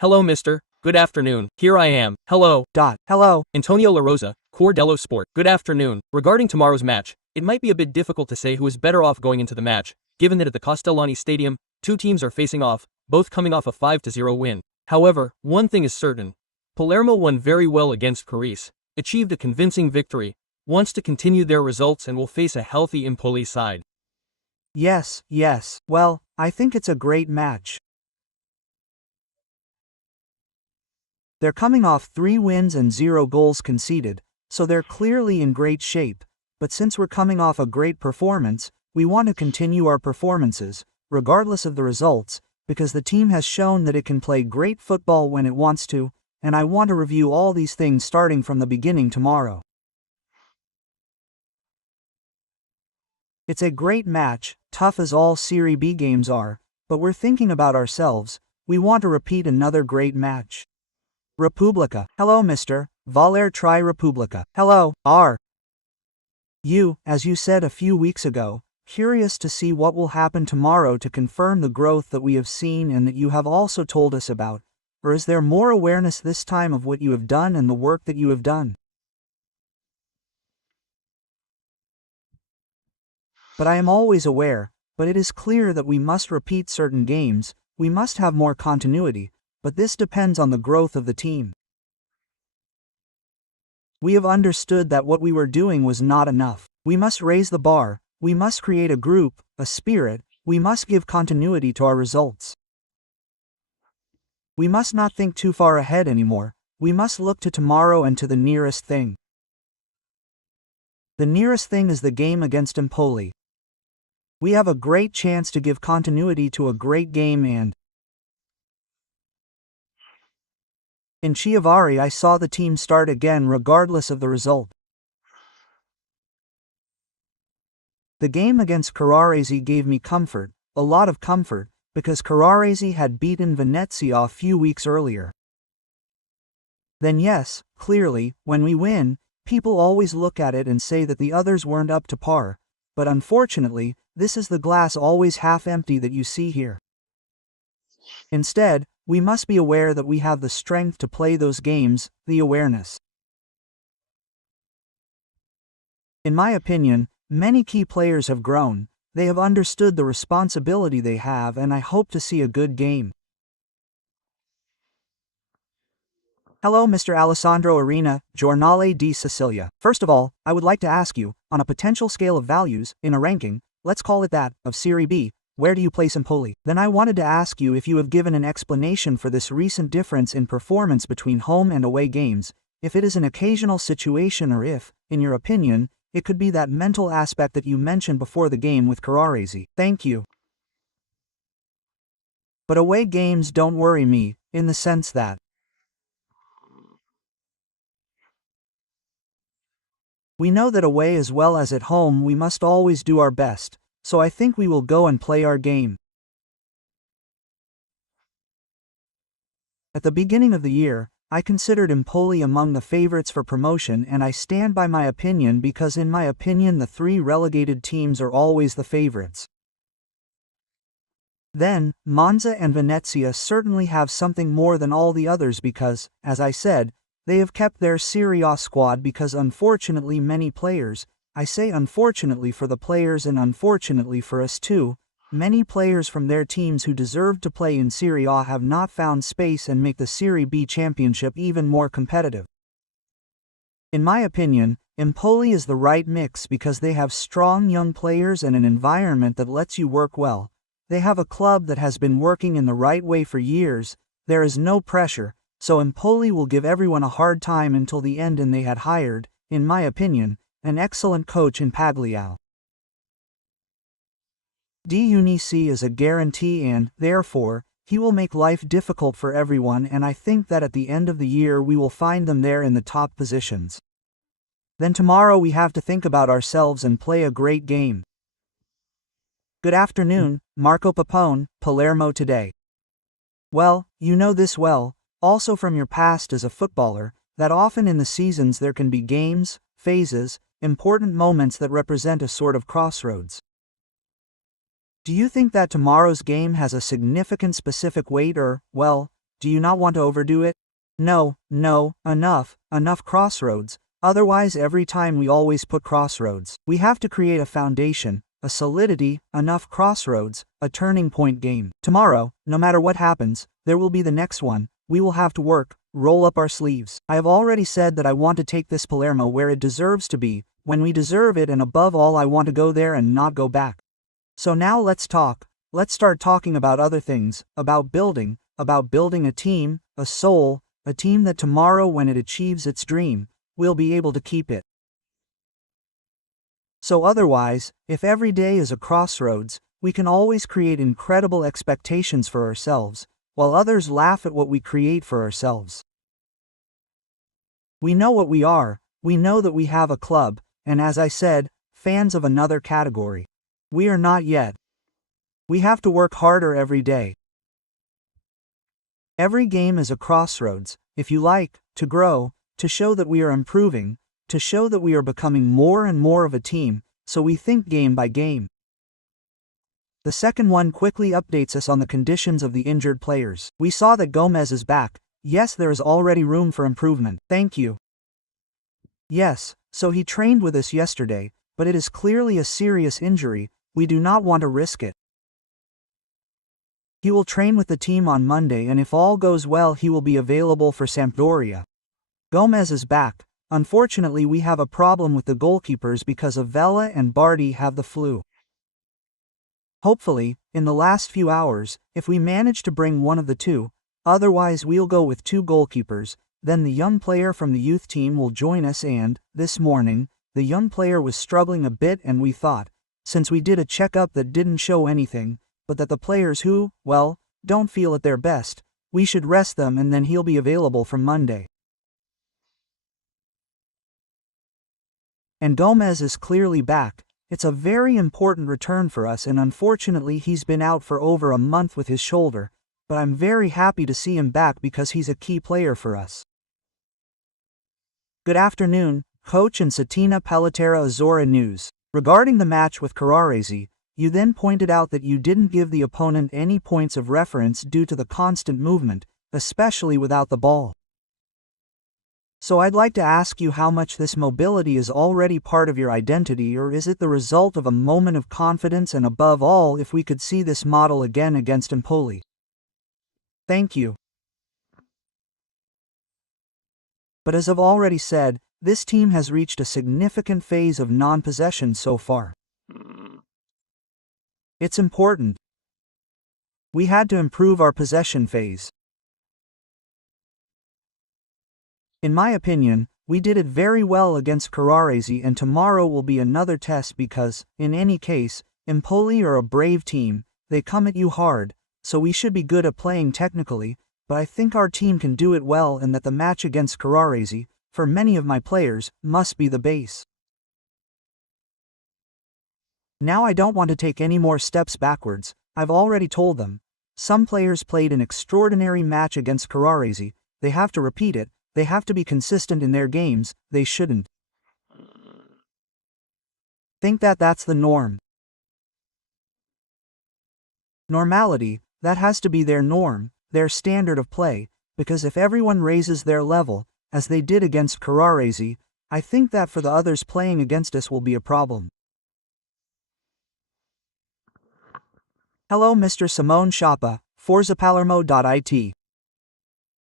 Hello, mister. Good afternoon. Here I am. Hello. Hello. Antonio La Rosa, Core dello Sport. Good afternoon. Regarding tomorrow's match, it might be a bit difficult to say who is better off going into the match, given that at the Castellani Stadium, two teams are facing off, both coming off a 5-0 win. However, one thing is certain. Palermo won very well against Carisse, achieved a convincing victory, wants to continue their results and will face a healthy Empoli side. Yes. Well, I think it's a great match. They're coming off 3 wins and 0 goals conceded, so they're clearly in great shape, but since we're coming off a great performance, we want to continue our performances, regardless of the results, because the team has shown that it can play great football when it wants to, and I want to review all these things starting from the beginning tomorrow. It's a great match, tough as all Serie B games are, but we're thinking about ourselves. We want to repeat another great match. Repubblica. Hello, Mr. Voler tri Repubblica. Hello, R. You, as you said a few weeks ago, curious to see what will happen tomorrow to confirm the growth that we have seen and that you have also told us about, or is there more awareness this time of what you have done and the work that you have done? But I am always aware, but it is clear that we must repeat certain games, we must have more continuity, but this depends on the growth of the team. We have understood that what we were doing was not enough. We must raise the bar, we must create a group, a spirit, we must give continuity to our results. We must not think too far ahead anymore, we must look to tomorrow and to the nearest thing. The nearest thing is the game against Empoli. We have a great chance to give continuity to a great game and in Chiavari I saw the team start again regardless of the result. The game against Carrarese gave me comfort, a lot of comfort, because Carrarese had beaten Venezia a few weeks earlier. Then yes, clearly, when we win, people always look at it and say that the others weren't up to par, but unfortunately, this is the glass always half empty that you see here. Instead, we must be aware that we have the strength to play those games, the awareness. In my opinion, many key players have grown, they have understood the responsibility they have, and I hope to see a good game. Hello, Mr. Alessandro Arena, Giornale di Sicilia. First of all, I would like to ask you, on a potential scale of values, in a ranking, let's call it that, of Serie B, where do you place Empoli? Then I wanted to ask you if you have given an explanation for this recent difference in performance between home and away games, if it is an occasional situation or if, in your opinion, it could be that mental aspect that you mentioned before the game with Carrarese. Thank you. But away games don't worry me, in the sense that we know that away as well as at home we must always do our best, so I think we will go and play our game. At the beginning of the year, I considered Empoli among the favorites for promotion, and I stand by my opinion because in my opinion the 3 relegated teams are always the favorites. Then, Monza and Venezia certainly have something more than all the others because, as I said, they have kept their Serie A squad because unfortunately many players, I say unfortunately for the players and unfortunately for us too, many players from their teams who deserved to play in Serie A have not found space and make the Serie B championship even more competitive. In my opinion, Empoli is the right mix because they have strong young players and an environment that lets you work well. They have a club that has been working in the right way for years, there is no pressure, so Empoli will give everyone a hard time until the end, and they had hired, in my opinion, an excellent coach in Pagliao. Dunici is a guarantee and, therefore, he will make life difficult for everyone, and I think that at the end of the year we will find them there in the top positions. Then tomorrow we have to think about ourselves and play a great game. Good afternoon, Marco Papone, Palermo today. Well, you know this well, also from your past as a footballer, that often in the seasons there can be games, phases, important moments that represent a sort of crossroads. Do you think that tomorrow's game has a significant specific weight or, well, Do you not want to overdo it? No, enough crossroads. Otherwise every time we always put crossroads. We have to create a foundation, a solidity, enough crossroads, a turning point game. Tomorrow, no matter what happens, there will be the next one. We will have to work, roll up our sleeves. I have already said that I want to take this Palermo where it deserves to be, when we deserve it, and above all I want to go there and not go back. So now let's talk. Let's start talking about other things, about building a team, a soul, a team that tomorrow when it achieves its dream, we'll be able to keep it. So otherwise, if every day is a crossroads, we can always create incredible expectations for ourselves, while others laugh at what we create for ourselves. We know what we are, we know that we have a club, and as I said, fans of another category. We are not yet. We have to work harder every day. Every game is a crossroads, if you like, to grow, to show that we are improving, to show that we are becoming more and more of a team, so we think game by game. The second one quickly updates us on the conditions of the injured players. We saw that Gomez is back. Yes, there is already room for improvement. Thank you. Yes, so he trained with us yesterday, but it is clearly a serious injury. We do not want to risk it. He will train with the team on Monday, and if all goes well he will be available for Sampdoria. Gomez is back. Unfortunately we have a problem with the goalkeepers because of Vela and Bardi have the flu. Hopefully, in the last few hours, if we manage to bring one of the two, otherwise we'll go with two goalkeepers, then the young player from the youth team will join us, and, this morning, the young player was struggling a bit and we thought, since we did a checkup that didn't show anything, but that the players who, well, don't feel at their best, we should rest them and then he'll be available from Monday. And Gomez is clearly back. It's a very important return for us, and unfortunately he's been out for over a month with his shoulder, but I'm very happy to see him back because he's a key player for us. Good afternoon, Coach and Satina Pelletera Azora News. Regarding the match with Carrarese, you then pointed out that you didn't give the opponent any points of reference due to the constant movement, especially without the ball. So I'd like to ask you how much this mobility is already part of your identity, or is it the result of a moment of confidence, and above all if we could see this model again against Empoli. Thank you. But as I've already said, this team has reached a significant phase of non-possession so far. It's important. We had to improve our possession phase. In my opinion, we did it very well against Carrarese, and tomorrow will be another test because, in any case, Empoli are a brave team, they come at you hard, so we should be good at playing technically, but I think our team can do it well, and that the match against Carrarese, for many of my players, must be the base. Now I don't want to take any more steps backwards. I've already told them. Some players played an extraordinary match against Carrarese, they have to repeat it. They have to be consistent in their games, they shouldn't think that that's the norm. Normality, that has to be their norm, their standard of play, because if everyone raises their level, as they did against Carrarese, I think that for the others playing against us will be a problem. Hello Mr. Simone Sciappa, forzapalermo.it.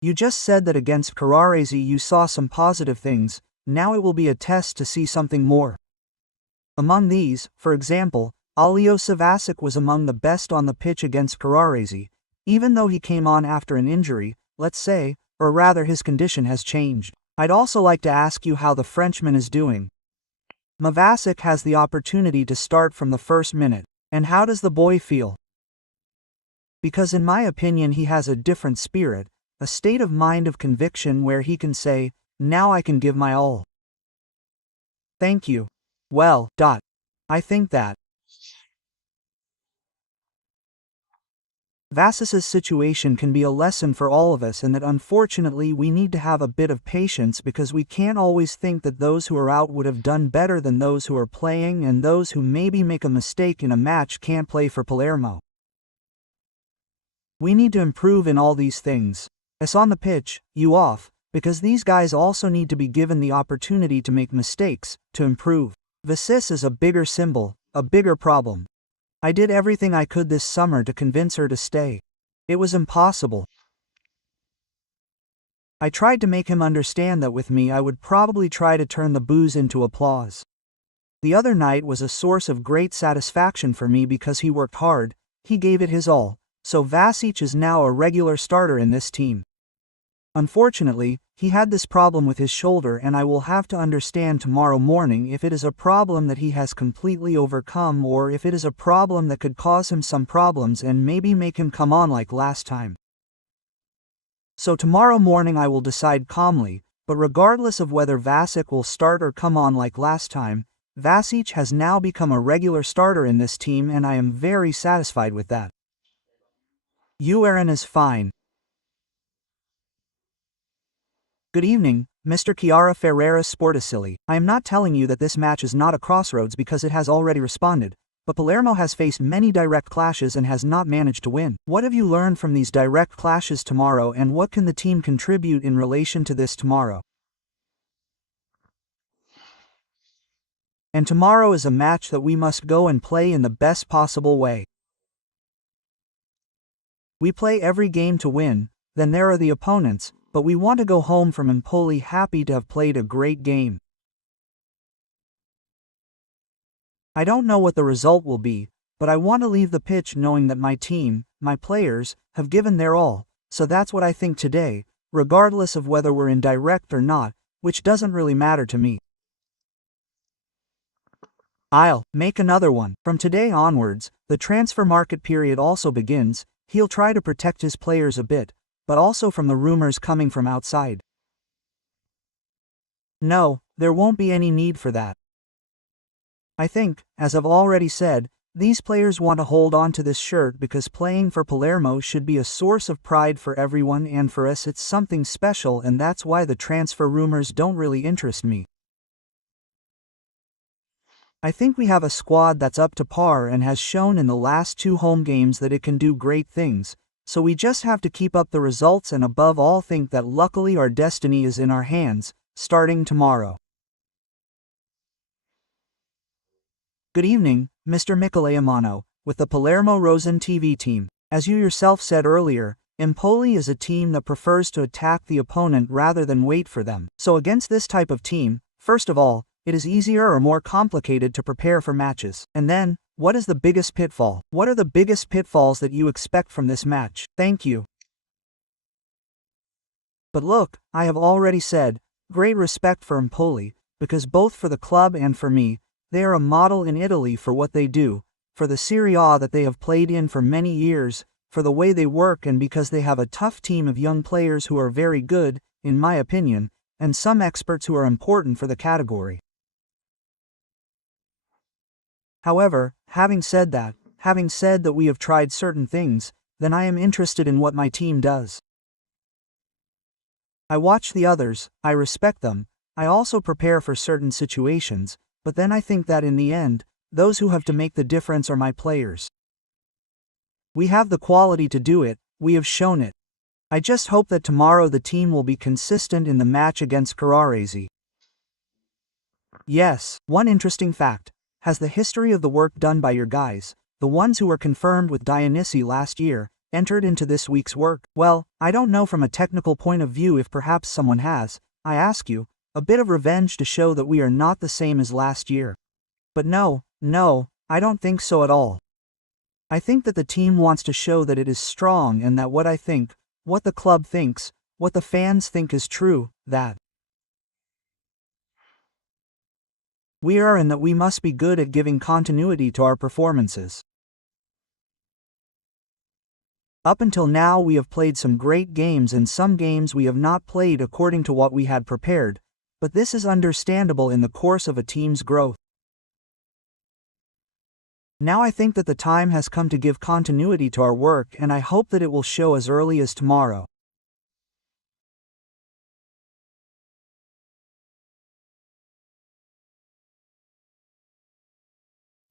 You just said that against Carrarese you saw some positive things, now it will be a test to see something more. Among these, for example, Alio Savasic was among the best on the pitch against Carrarese, even though he came on after an injury, let's say, or rather his condition has changed. I'd also like to ask you how the Frenchman is doing. Mavasic has the opportunity to start from the first minute, and how does the boy feel? Because in my opinion he has a different spirit, a state of mind of conviction where he can say, now I can give my all. Thank you. Well, I think that Vasis's situation can be a lesson for all of us, and that unfortunately we need to have a bit of patience because we can't always think that those who are out would have done better than those who are playing, and those who maybe make a mistake in a match can't play for Palermo. We need to improve in all these things. As on the pitch, you off, because these guys also need to be given the opportunity to make mistakes, to improve. This is a bigger symbol, a bigger problem. I did everything I could this summer to convince her to stay. It was impossible. I tried to make him understand that with me I would probably try to turn the booze into applause. The other night was a source of great satisfaction for me because he worked hard, he gave it his all, so Vasic is now a regular starter in this team. Unfortunately, he had this problem with his shoulder and I will have to understand tomorrow morning if it is a problem that he has completely overcome or if it is a problem that could cause him some problems and maybe make him come on like last time. So tomorrow morning I will decide calmly, but regardless of whether Vasic will start or come on like last time, Vasic has now become a regular starter in this team and I am very satisfied with that. Aaron is fine. Good evening, Mr. Chiara Ferreira Sporticilli. I am not telling you that this match is not a crossroads because it has already responded, but Palermo has faced many direct clashes and has not managed to win. What have you learned from these direct clashes tomorrow and what can the team contribute in relation to this tomorrow? And tomorrow is a match that we must go and play in the best possible way. We play every game to win, then there are the opponents, but we want to go home from Empoli happy to have played a great game. I don't know what the result will be, but I want to leave the pitch knowing that my team, my players, have given their all, so that's what I think today, regardless of whether we're in direct or not, which doesn't really matter to me. I'll make another one. From today onwards, the transfer market period also begins. He'll try to protect his players a bit, but also from the rumors coming from outside. No, there won't be any need for that. I think, as I've already said, these players want to hold on to this shirt because playing for Palermo should be a source of pride for everyone and for us it's something special and that's why the transfer rumors don't really interest me. I think we have a squad that's up to par and has shown in the last 2 home games that it can do great things, so we just have to keep up the results and above all think that luckily our destiny is in our hands, starting tomorrow. Good evening, Mr. Michele with the Palermo Rosen TV team. As you yourself said earlier, Empoli is a team that prefers to attack the opponent rather than wait for them. So against this type of team, first of all, it is easier or more complicated to prepare for matches. And then, what is the biggest pitfall? What are the biggest pitfalls that you expect from this match? Thank you. But look, I have already said, great respect for Empoli, because both for the club and for me, they are a model in Italy for what they do, for the Serie A that they have played in for many years, for the way they work and because they have a tough team of young players who are very good, in my opinion, and some experts who are important for the category. However, having said that we have tried certain things, then I am interested in what my team does. I watch the others, I respect them, I also prepare for certain situations, but then I think that in the end, those who have to make the difference are my players. We have the quality to do it, we have shown it. I just hope that tomorrow the team will be consistent in the match against Carrarese. Yes, one interesting fact. Has the history of the work done by your guys, the ones who were confirmed with Dionisi last year, entered into this week's work? Well, I don't know from a technical point of view if perhaps someone has, I ask you, a bit of revenge to show that we are not the same as last year. But no, I don't think so at all. I think that the team wants to show that it is strong and that what I think, what the club thinks, what the fans think is true, that we are and that we must be good at giving continuity to our performances. Up until now we have played some great games and some games we have not played according to what we had prepared, but this is understandable in the course of a team's growth. Now I think that the time has come to give continuity to our work and I hope that it will show as early as tomorrow.